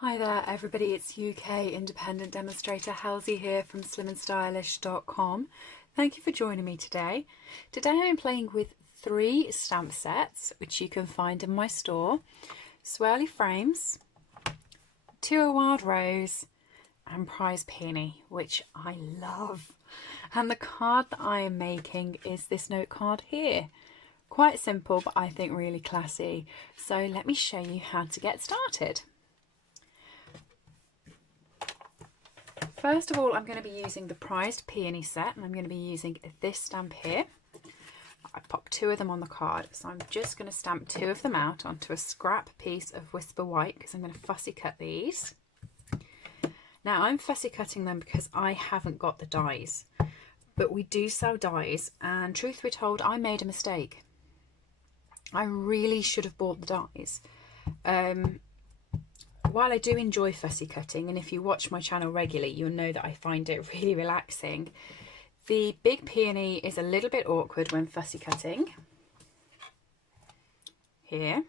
Hi there everybody, it's UK independent demonstrator Halsey here from slimandstylish.com. Thank you for joining me today. Today I'm playing with 3 stamp sets which you can find in my store. Swirly Frames, To a Wild Rose and Prize Peony, which I love. And the card that I am making is this note card here. Quite simple but I think really classy. So let me show you how to get started. First of all, I'm going to be using the Prized Peony set, and I'm going to be using this stamp here. I popped 2 of them on the card, so I'm just going to stamp 2 of them out onto a scrap piece of Whisper White because I'm going to fussy cut these. Now I'm fussy cutting them because I haven't got the dies, but we do sell dies, and truth be told, I made a mistake. I really should have bought the dies. While I do enjoy fussy cutting, and if you watch my channel regularly, you'll know that I find it really relaxing, the big peony is a little bit awkward when fussy cutting here.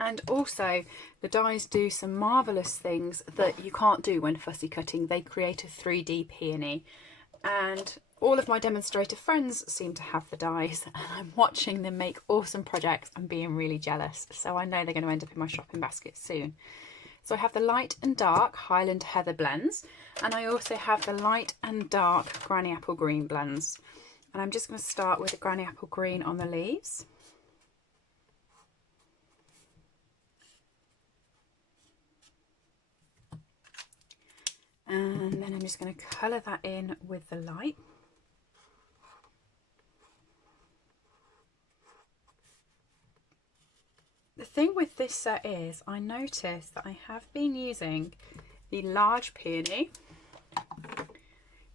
And also the dies do some marvellous things that you can't do when fussy cutting. They create a 3D peony, and all of my demonstrator friends seem to have the dies, and I'm watching them make awesome projects and being really jealous. So I know they're going to end up in my shopping basket soon. So I have the light and dark Highland Heather blends, and I also have the light and dark Granny Apple Green blends. And I'm just going to start with the Granny Apple Green on the leaves. And then I'm just going to colour that in with the light. The thing with this set is I noticed that I have been using the large peony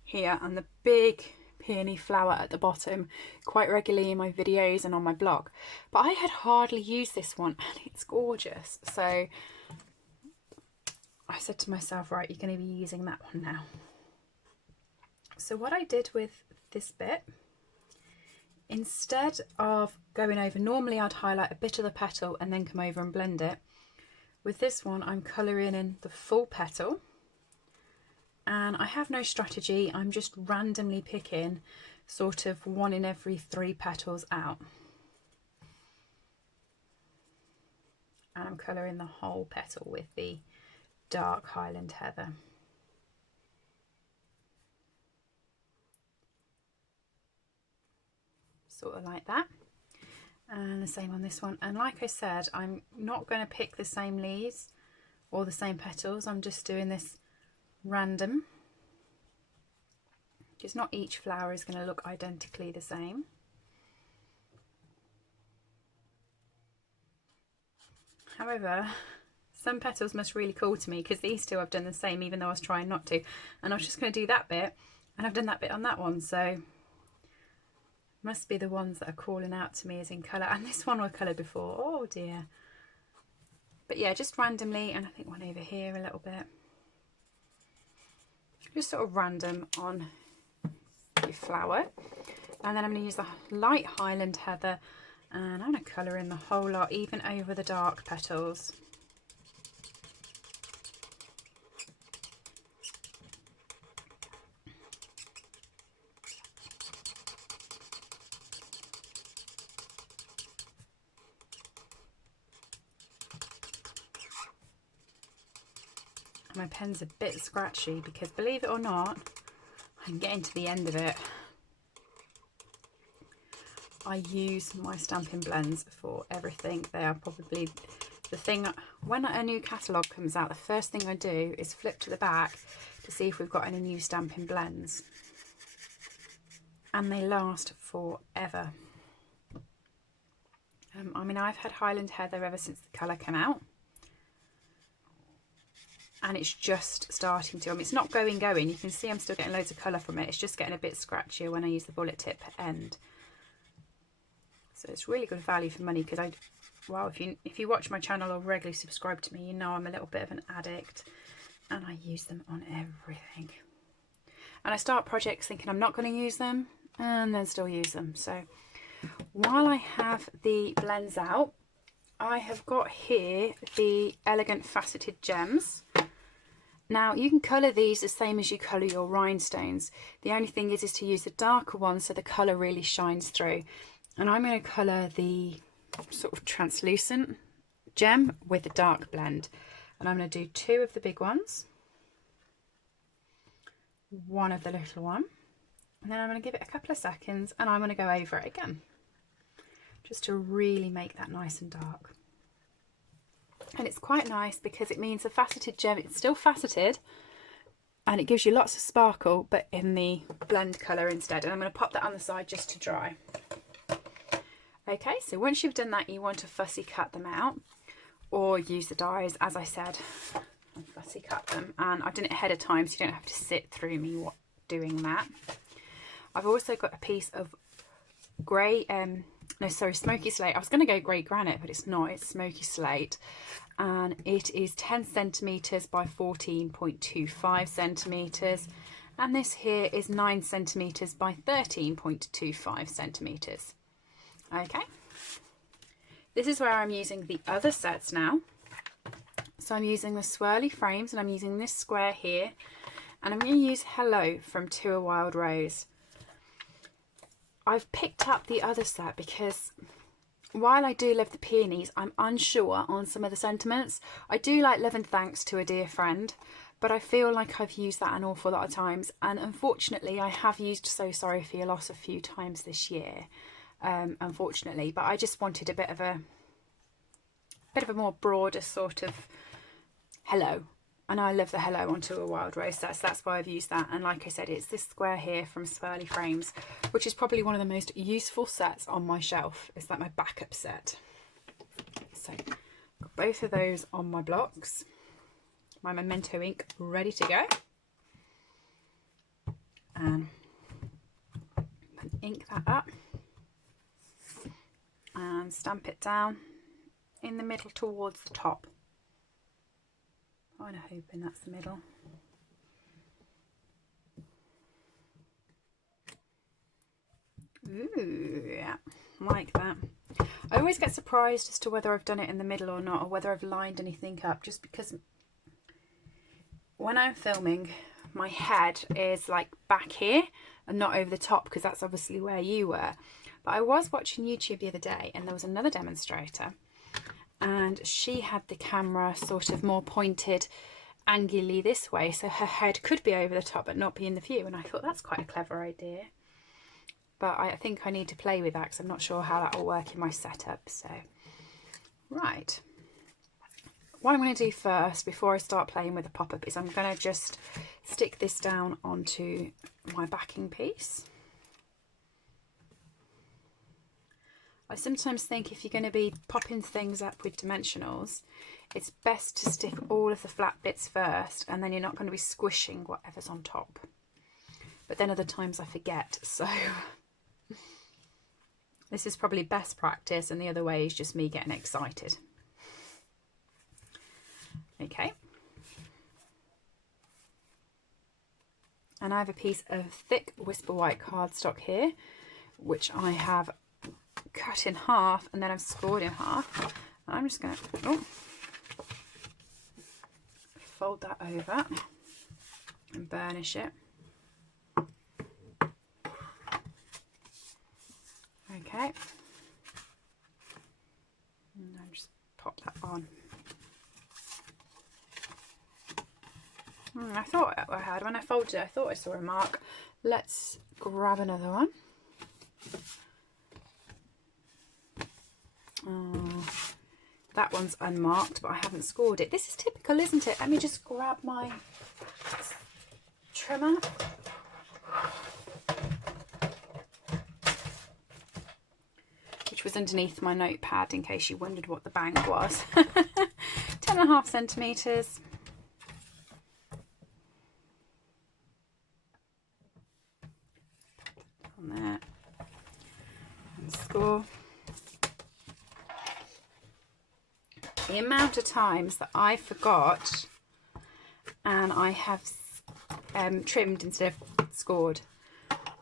here and the big peony flower at the bottom quite regularly in my videos and on my blog, but I had hardly used this one and it's gorgeous. So I said to myself, right, you're going to be using that one now. So what I did with this bit, instead of going over, normally I'd highlight a bit of the petal and then come over and blend it. With this one, I'm colouring in the full petal, and I have no strategy. I'm just randomly picking sort of 1 in every 3 petals out. And I'm colouring the whole petal with the dark Highland Heather. Sort of like that, and the same on this one. And like I said, I'm not going to pick the same leaves or the same petals. I'm just doing this random, because not each flower is going to look identically the same. However, some petals must really call to me, because these 2 I've done the same even though I was trying not to, and I was just going to do that bit, and I've done that bit on that one, so must be the ones that are calling out to me as in colour. And this one was coloured before, oh dear. But yeah, just randomly, and I think one over here a little bit. Just sort of random on your flower. And then I'm going to use the light Highland Heather, and I'm going to colour in the whole lot, even over the dark petals. My pen's a bit scratchy because, believe it or not, I'm getting to the end of it. I use my Stampin' blends for everything. They are probably the thing, when a new catalogue comes out, the first thing I do is flip to the back to see if we've got any new Stampin' blends. And they last forever. I mean, I've had Highland Heather ever since the colour came out. And it's just starting to, I mean, it's not going. You can see I'm still getting loads of colour from it. It's just getting a bit scratchier when I use the bullet tip end. So it's really good value for money, because well, if you watch my channel or regularly subscribe to me, you know I'm a little bit of an addict, and I use them on everything. And I start projects thinking I'm not going to use them, and then still use them. So while I have the blends out, I have got here the Elegant Faceted Gems. Now you can colour these the same as you colour your rhinestones. The only thing is to use the darker ones so the colour really shines through. And I'm going to colour the sort of translucent gem with the dark blend. And I'm going to do 2 of the big ones, 1 of the little one, and then I'm going to give it a couple of seconds and I'm going to go over it again, just to really make that nice and dark. And it's quite nice because it means the faceted gem, it's still faceted and it gives you lots of sparkle, but in the blend colour instead. And I'm going to pop that on the side just to dry. Okay, so once you've done that, you want to fussy cut them out, or use the dies, as I said, and fussy cut them. And I've done it ahead of time so you don't have to sit through me doing that. I've also got a piece of grey, smoky slate. I was going to go grey granite, but it's not, it's smoky slate. And it is 10 centimetres by 14.25 centimetres. And this here is 9 centimetres by 13.25 centimetres. Okay. This is where I'm using the other sets now. So I'm using the swirly frames and I'm using this square here. And I'm going to use Hello from To a Wild Rose. I've picked up the other set because while I do love the peonies, I'm unsure on some of the sentiments. I do like Love and Thanks to a Dear Friend, but I feel like I've used that an awful lot of times. And unfortunately, I have used So Sorry for Your Loss a few times this year, unfortunately. But I just wanted a bit of a more broader sort of hello. And I love the Hello on To a Wild Rose sets. That's why I've used that. And like I said, it's this square here from Swirly Frames, which is probably one of the most useful sets on my shelf. It's like my backup set. So got both of those on my blocks. My Memento ink ready to go. And ink that up. And stamp it down in the middle towards the top. Kind of hoping that's the middle. Ooh, yeah, like that. I always get surprised as to whether I've done it in the middle or not, or whether I've lined anything up, just because when I'm filming, my head is like back here and not over the top, because that's obviously where you were. But I was watching YouTube the other day and there was another demonstrator, and she had the camera sort of more pointed angularly this way, so her head could be over the top but not be in the view, and I thought that's quite a clever idea. But I think I need to play with that because I'm not sure how that will work in my setup. So right, what I'm going to do first before I start playing with the pop-up is I'm going to just stick this down onto my backing piece. I sometimes think if you're going to be popping things up with dimensionals, it's best to stick all of the flat bits first, and then you're not going to be squishing whatever's on top. But then other times I forget, so this is probably best practice, and the other way is just me getting excited. Okay. And I have a piece of thick Whisper White cardstock here, which I have cut in half and then I've scored in half. And I'm just going to fold that over and burnish it. Okay, and then just pop that on. I thought I had, when I folded it, I thought I saw a mark. Let's grab another one. That one's unmarked, but I haven't scored it. This is typical, isn't it? Let me just grab my trimmer. Which was underneath my notepad in case you wondered what the bang was. 10.5 centimetres. On there. And score. The amount of times that I forgot and I have trimmed instead of scored.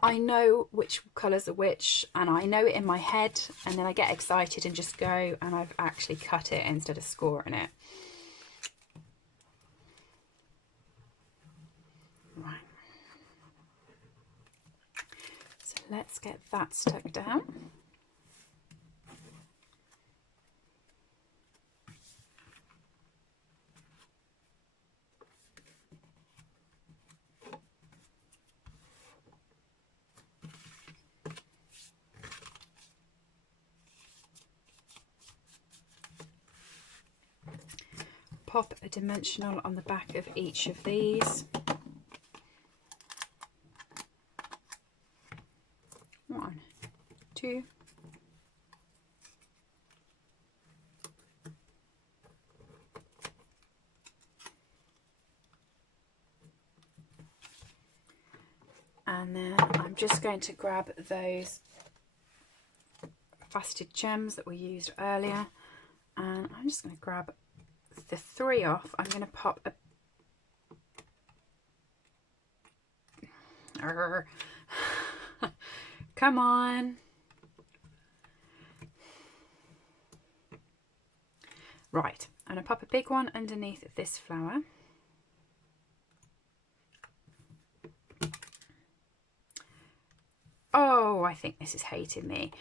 I know which colours are which, and I know it in my head, and then I get excited and just go, and I've actually cut it instead of scoring it. Right. So let's get that stuck down. Pop a dimensional on the back of each of these. One, two. And then I'm just going to grab those faceted gems that we used earlier, and I'm just going to grab the 3 off. I'm going to pop a come on, right, I'm going to pop a big one underneath this flower. Oh, I think this is hating me.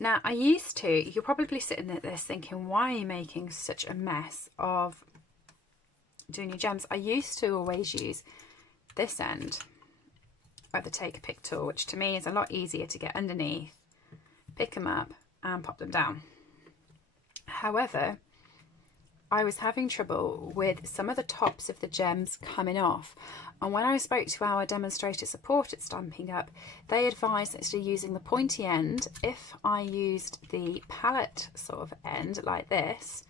Now, I used to, you're probably sitting at this thinking, why are you making such a mess of doing your gems? I used to always use this end of the take a pick tool, which to me is a lot easier to get underneath, pick them up and pop them down. However, I was having trouble with some of the tops of the gems coming off, and when I spoke to our demonstrator support at Stampin' Up, they advised that instead of using the pointy end, if I used the palette sort of end like this,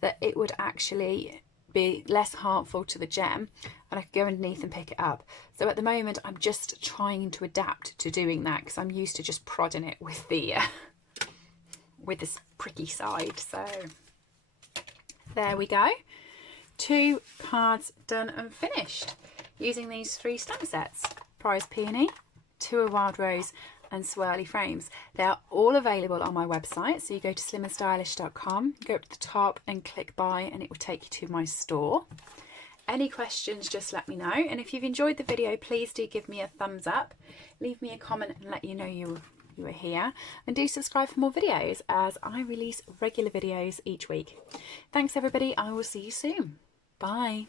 that it would actually be less harmful to the gem and I could go underneath and pick it up. So at the moment I'm just trying to adapt to doing that because I'm used to just prodding it with the with this pricky side. So there we go, 2 cards done and finished using these 3 stamp sets: Prize Peony, 2 of Wild Rose and Swirly Frames. They're all available on my website, so you go to slimandstylish.com, go up to the top and click buy, and it will take you to my store. Any questions, just let me know, and if you've enjoyed the video, please do give me a thumbs up, leave me a comment and let you know you are here, and do subscribe for more videos as I release regular videos each week. Thanks everybody, I will see you soon. Bye.